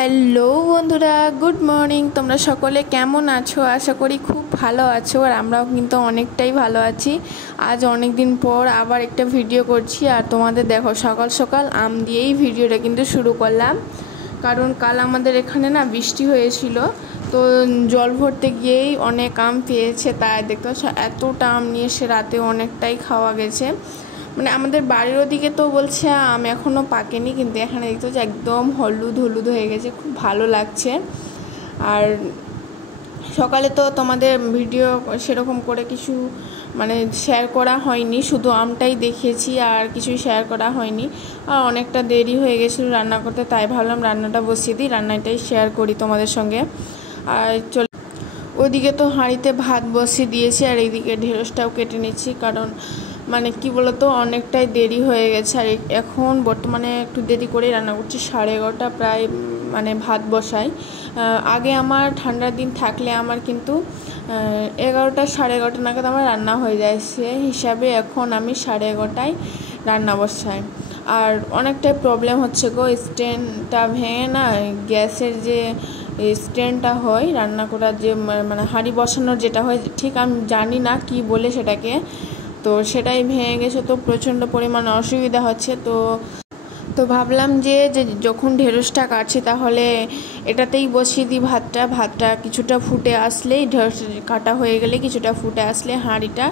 Hello বন্ধুরা, good morning. তোমরা সকলে কেমন আছো? আশা করি খুব ভালো আছো, আর আমরাও কিন্তু অনেকটাই ভালো আছি। আজ অনেক দিন পর আবার একটা ভিডিও করছি, আর তোমাদের দেখো সকাল সকাল আম দিয়েই ভিডিওটা কিন্তু শুরু করলাম। কারণ কাল আমাদের এখানে না বৃষ্টি হয়েছিল, তো জল ভরতে গিয়েই অনেক আম পেয়েছে। তাই দেখতে পাচ্ছ এতটা আম নিয়ে এসে রাতে অনেকটাই খাওয়া গেছে। মানে আমাদের বাড়ির ওদিকে তো বলছে আম এখনও পাকেনি, কিন্তু এখানে দেখতে হচ্ছে একদম হলুদ হলুদ হয়ে গেছে, খুব ভালো লাগছে। আর সকালে তো তোমাদের ভিডিও সেরকম করে কিছু মানে শেয়ার করা হয়নি, শুধু আমটাই দেখিয়েছি, আর কিছুই শেয়ার করা হয়নি। আর অনেকটা দেরি হয়ে গেছিলো রান্না করতে, তাই ভাবলাম রান্নাটা বসিয়ে দিই, রান্নাটাই শেয়ার করি তোমাদের সঙ্গে। আর ওইদিকে তো হাঁড়িতে ভাত বসিয়ে দিয়েছি, আর এইদিকে ঢেঁড়সটাও কেটে নিচ্ছি। কারণ মানে কি বলতো, অনেকটাই দেরি হয়ে গেছে, আর এখন বর্তমানে একটু দেরি করেই রান্না করছি। 11:30 প্রায় মানে ভাত বসাই। আগে আমার ঠান্ডার দিন থাকলে আমার কিন্তু 11টা 11:30 নাগাদ আমার রান্না হয়ে যায়, সে হিসাবে এখন আমি 11:30টায় রান্না বসাই। আর অনেকটাই প্রবলেম হচ্ছে গো, স্ট্যান্ডটা ভেঙে না, গ্যাসের যে স্ট্যান্ডটা হয় রান্না করার, যে মানে হাঁড়ি বসানোর যেটা হয়, ঠিক আমি জানি না কি বলে সেটাকে, তো সেটাই ভেঙে গেছে, তো প্রচণ্ড পরিমাণে অসুবিধা হচ্ছে। তো ভাবলাম যে যখন ঢেঁড়সটা কাটছি তাহলে এটাতেই বসিয়ে দিই ভাতটা কিছুটা ফুটে আসলেই, ঢেঁড়স কাটা হয়ে গেলে কিছুটা ফুটে আসলে হাঁড়িটা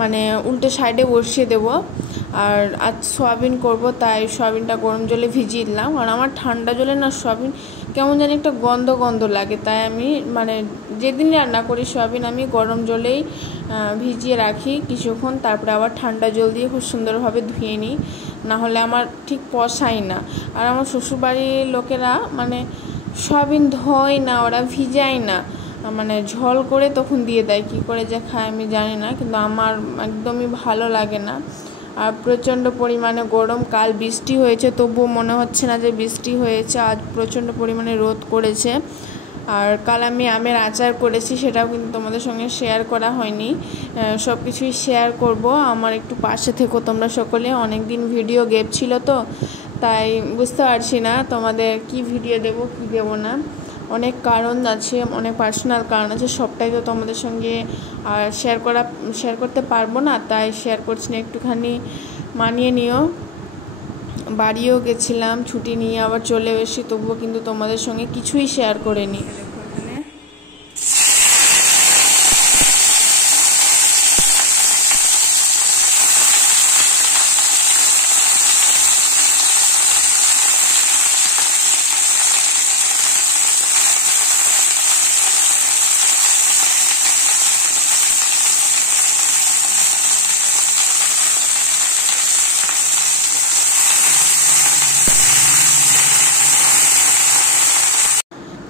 মানে উল্টো সাইডে বসিয়ে দেবো। আর আজ সয়াবিন করব, তাই সয়াবিনটা গরম জলে ভিজিয়ে দিলাম। আর আমার ঠান্ডা জলে না সয়াবিন কেমন জানি একটা গন্ধ গন্ধ লাগে, তাই আমি মানে যেদিন রান্না করি সয়াবিন আমি গরম জলেই ভিজিয়ে রাখি কিছুক্ষণ, তারপরে আবার ঠান্ডা জল দিয়ে খুব সুন্দরভাবে ধুয়ে নিই, নাহলে আমার ঠিক পোষায় না। আর আমার শ্বশুরবাড়ির লোকেরা মানে সয়াবিন ধোয় না, ওরা ভিজায় না, মানে ঝোল করে তখন দিয়ে দেয়, কী করে যে খায় আমি জানি না, কিন্তু আমার একদমই ভালো লাগে না। আর প্রচণ্ড পরিমাণে গরম, কাল বৃষ্টি হয়েছে তবুও মনে হচ্ছে না যে বৃষ্টি হয়েছে, আজ প্রচণ্ড পরিমাণে রোদ করেছে। আর কাল আমি আমের আচার করেছি, সেটাও কিন্তু তোমাদের সঙ্গে শেয়ার করা হয়নি, সব কিছুই শেয়ার করব। আমার একটু পাশে থেকো তোমরা সকলে, অনেক দিন ভিডিও গ্যাপ ছিল, তো তাই বুঝতে পারছি না তোমাদের কি ভিডিও দেব কি দেব না। অনেক কারণ আছে, অনেক পার্সোনাল কারণ আছে, সবটাই তো তোমাদের সঙ্গে শেয়ার করতে পারবো না, তাই শেয়ার করছি না, একটুখানি মানিয়ে নিও। বাড়িও গেছিলাম ছুটি নিয়ে, আবার চলে এসেছি, তবুও কিন্তু তোমাদের সঙ্গে কিছুই শেয়ার করিনি।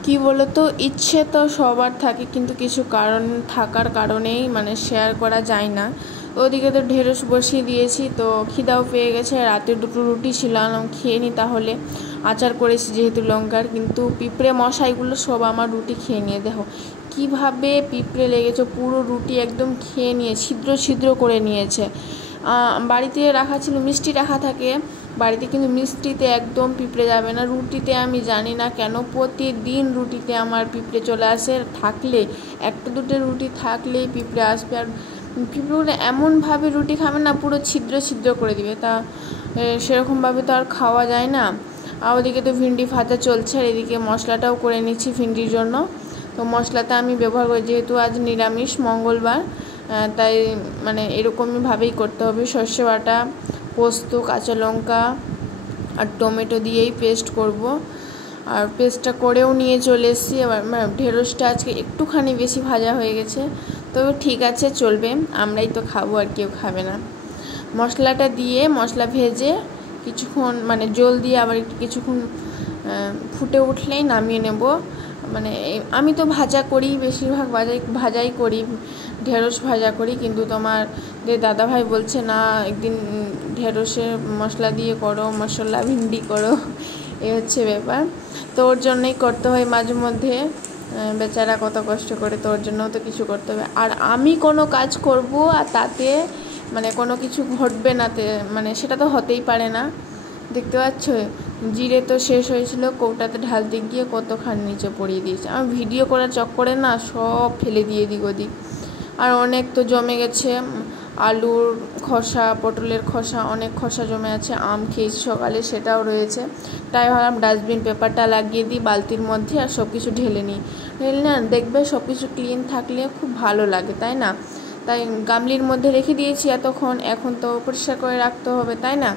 কি বলতো, ইচ্ছে তো সবার থাকে, কিন্তু কিছু কারণ থাকার কারণেই মানে শেয়ার করা যায় না। ওদিকে তো ঢেঁড়স বসিয়ে দিয়েছি, তো খিদাও পেয়ে গেছে, রাতে 2টো রুটি ছিল, খেয়ে নি তাহলে। আচার করেছি যেহেতু লঙ্কার, কিন্তু পিঁপড়ে মশাইগুলো সব আমার রুটি খেয়ে নিয়ে, দেখো কিভাবে পিঁপড়ে লেগেছে, পুরো রুটি একদম খেয়ে নিয়ে ছিদ্র ছিদ্র করে নিয়েছে। বাড়িতে রাখা ছিল, মিষ্টি রাখা থাকে বাড়িতে, কিন্তু মিষ্টিতে একদম পিঁপড়ে যাবে না, রুটিতে আমি জানি না কেন প্রতিদিন রুটিতে আমার পিঁপড়ে চলে আসে। থাকলে একটা দুটো রুটি থাকলেই পিঁপড়ে আসবে, আর পিঁপড়ে এমনভাবে রুটি খাবে না, পুরো ছিদ্র ছিদ্র করে দিবে, তা সেরকমভাবে তো আর খাওয়া যায় না। আর ওদিকে তো ভিন্ডি ভাজা চলছে, আর এদিকে মশলাটাও করে নিচ্ছি ভিন্ডির জন্য। তো মশলাটা আমি ব্যবহার করি, যেহেতু আজ নিরামিষ মঙ্গলবার, তাই মানে এরকমইভাবেই করতে হবে। সর্ষে বাটা, পোস্ত, কাঁচা লঙ্কা আর টমেটো দিয়েই পেস্ট করব। আর পেস্টটা করেও নিয়ে চলে এসেছি। এবার ঢেঁড়সটা আজকে একটুখানি বেশি ভাজা হয়ে গেছে, তবে ঠিক আছে, চলবে, আমরাই তো খাবো, আর কেউ খাবে না। মশলাটা দিয়ে মশলা ভেজে কিছুক্ষণ মানে জল দিয়ে আবার একটু কিছুক্ষণ ফুটে উঠলেই নামিয়ে নেব। মানে আমি তো ভাজা করি, বেশিরভাগ ভাজাই করি, ঢেঁড়স ভাজা করি, কিন্তু তোমার যে দাদাভাই বলছে না একদিন ঢেঁড়সের মশলা দিয়ে করো, মশলা ভিন্ডি করো, এ হচ্ছে ব্যাপার। তো ওর জন্যই করতে হয় মাঝে মধ্যে, বেচারা কত কষ্ট করে, তো ওর জন্যও তো কিছু করতে হবে। আর আমি কোনো কাজ করব আর তাতে মানে কোনো কিছু ঘটবে না, মানে সেটা তো হতেই পারে না। দেখতে পাচ্ছ জিরে তো শেষ হয়েছিল, কৌটাতে ঢালতে গিয়ে কতখানি নিচে পড়িয়ে দিয়েছে। আমি ভিডিও করার চক্করে না সব ফেলে দিয়ে দিক ওদিক। আর অনেক তো জমে গেছে, আলুর খোসা, পটলের খোসা, অনেক খোসা জমে আছে। আম খেয়েছি সকালে, সেটাও রয়েছে। তাই ভাবলাম ডাস্টবিন পেপারটা লাগিয়ে দিই বালতির মধ্যে আর সব কিছু ঢেলে নিই। ঢেলে না দেখবে সব কিছু ক্লিন থাকলে খুব ভালো লাগে, তাই না? তাই গামলির মধ্যে রেখে দিয়েছি এতক্ষণ, এখন তো পরিষ্কার করে রাখতে হবে, তাই না?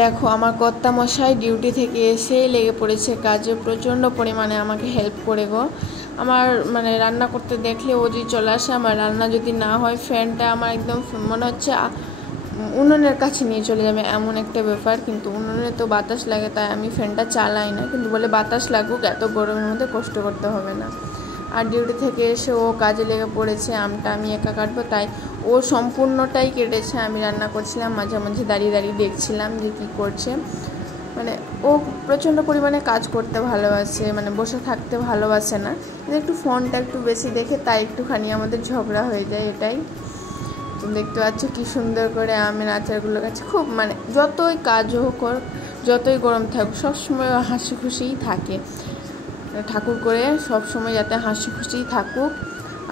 দেখো আমার কর্তামশাই ডিউটি থেকে এসেই লেগে পড়েছে কাজে, প্রচণ্ড পরিমাণে আমাকে হেল্প করে গো। আমার মানে রান্না করতে দেখলে ও যদি চলে আসে, আমার রান্না যদি না হয় ফ্যানটা আমার একদম মনে হচ্ছে উনুনের কাছে নিয়ে চলে যাবে, এমন একটা ব্যাপার। কিন্তু উনুনে তো বাতাস লাগে, তাই আমি ফ্যানটা চালাই না, কিন্তু বলে বাতাস লাগুক, এত গরমের মধ্যে কষ্ট করতে হবে না। আর ডিউটি থেকে এসে ও কাজে লেগে পড়েছে, আমটা আমি একা কাটবো, তাই ও সম্পূর্ণটাই কেটেছে। আমি রান্না করছিলাম, মাঝে মাঝে দাঁড়িয়ে দাঁড়িয়ে দেখছিলাম যে কী করছে। মানে ও প্রচণ্ড পরিমাণে কাজ করতে ভালোবাসে, মানে বসে থাকতে ভালোবাসে না। একটু ফোনটা একটু বেশি দেখে, তাই একটুখানি আমাদের ঝগড়া হয়ে যায়, এটাই। তো দেখতে পাচ্ছ কী সুন্দর করে আমের আচারগুলো কাছে, খুব মানে যতই কাজ হোক, যতই গরম থাকুক, সবসময় হাসি খুশিই থাকে। ঠাকুর করে সব সময় যাতে হাসি খুশিই থাকুক।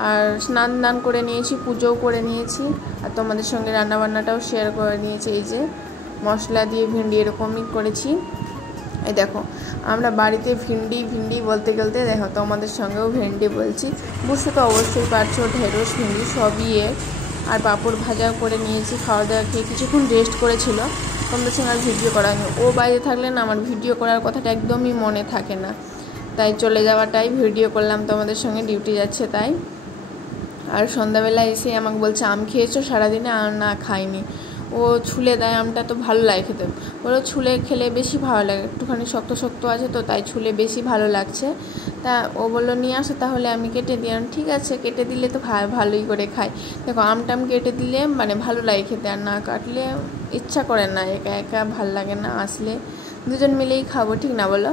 আর স্নান করে নিয়েছি, পুজোও করে নিয়েছি, আর তোমাদের সঙ্গে রান্নাবান্নাটাও শেয়ার করে নিয়েছি। এই যে মশলা দিয়ে ভিন্ডি এরকমই করেছি। এই দেখো আমরা বাড়িতে ভিন্ডি বলতে গেলতে দেখো তোমাদের সঙ্গেও ভেন্ডি বলছি, বুঝতে তো অবশ্যই পারছো, ঢেঁড়স ভিন্ডি সবই এক। আর পাঁপড় ভাজাও করে নিয়েছি। খাওয়া দাওয়া খেয়ে কিছুক্ষণ রেস্ট করেছিল, তোমাদের সঙ্গে আর ভিডিও করা হয়নি। ও বাইরে থাকলে না আমার ভিডিও করার কথাটা একদমই মনে থাকে না, তাই চলে যাওয়াটাই ভিডিও করলাম তোমাদের সঙ্গে, ডিউটি যাচ্ছে তাই। আর সন্ধ্যাবেলা এসে আমাকে বলছে আম খেয়েছো সারাদিনে? আর না, খাইনি। ও ছুলে দেয় আমটা, তো ভালো লাগে খেতে, বলো ছুলে খেলে বেশি ভালো লাগে, একটুখানি শক্ত শক্ত আছে তো, তাই ছুলে বেশি ভালো লাগছে। তা ও বললো নিয়ে আসো, তাহলে আমি কেটে দিলাম। ঠিক আছে, কেটে দিলে তো ভালোই করে খাই। দেখো আমটাম কেটে দিলে মানে ভালো লাগে খেতে, আর না কাটলে ইচ্ছা করে না, একা একা ভাল লাগে না। আসলে দুজন মিলেই খাবো, ঠিক না বলো?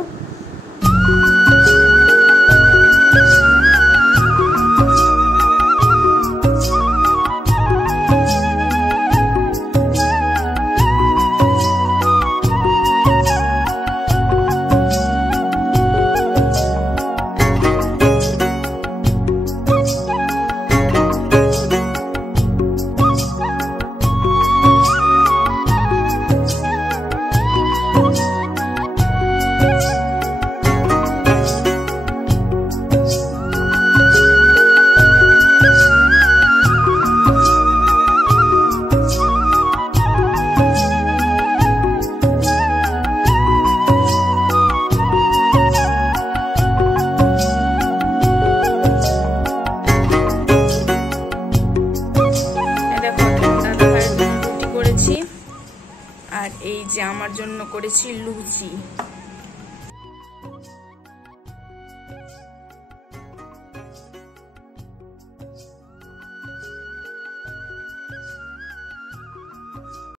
আর এই যে আমার জন্য করেছি লুচি।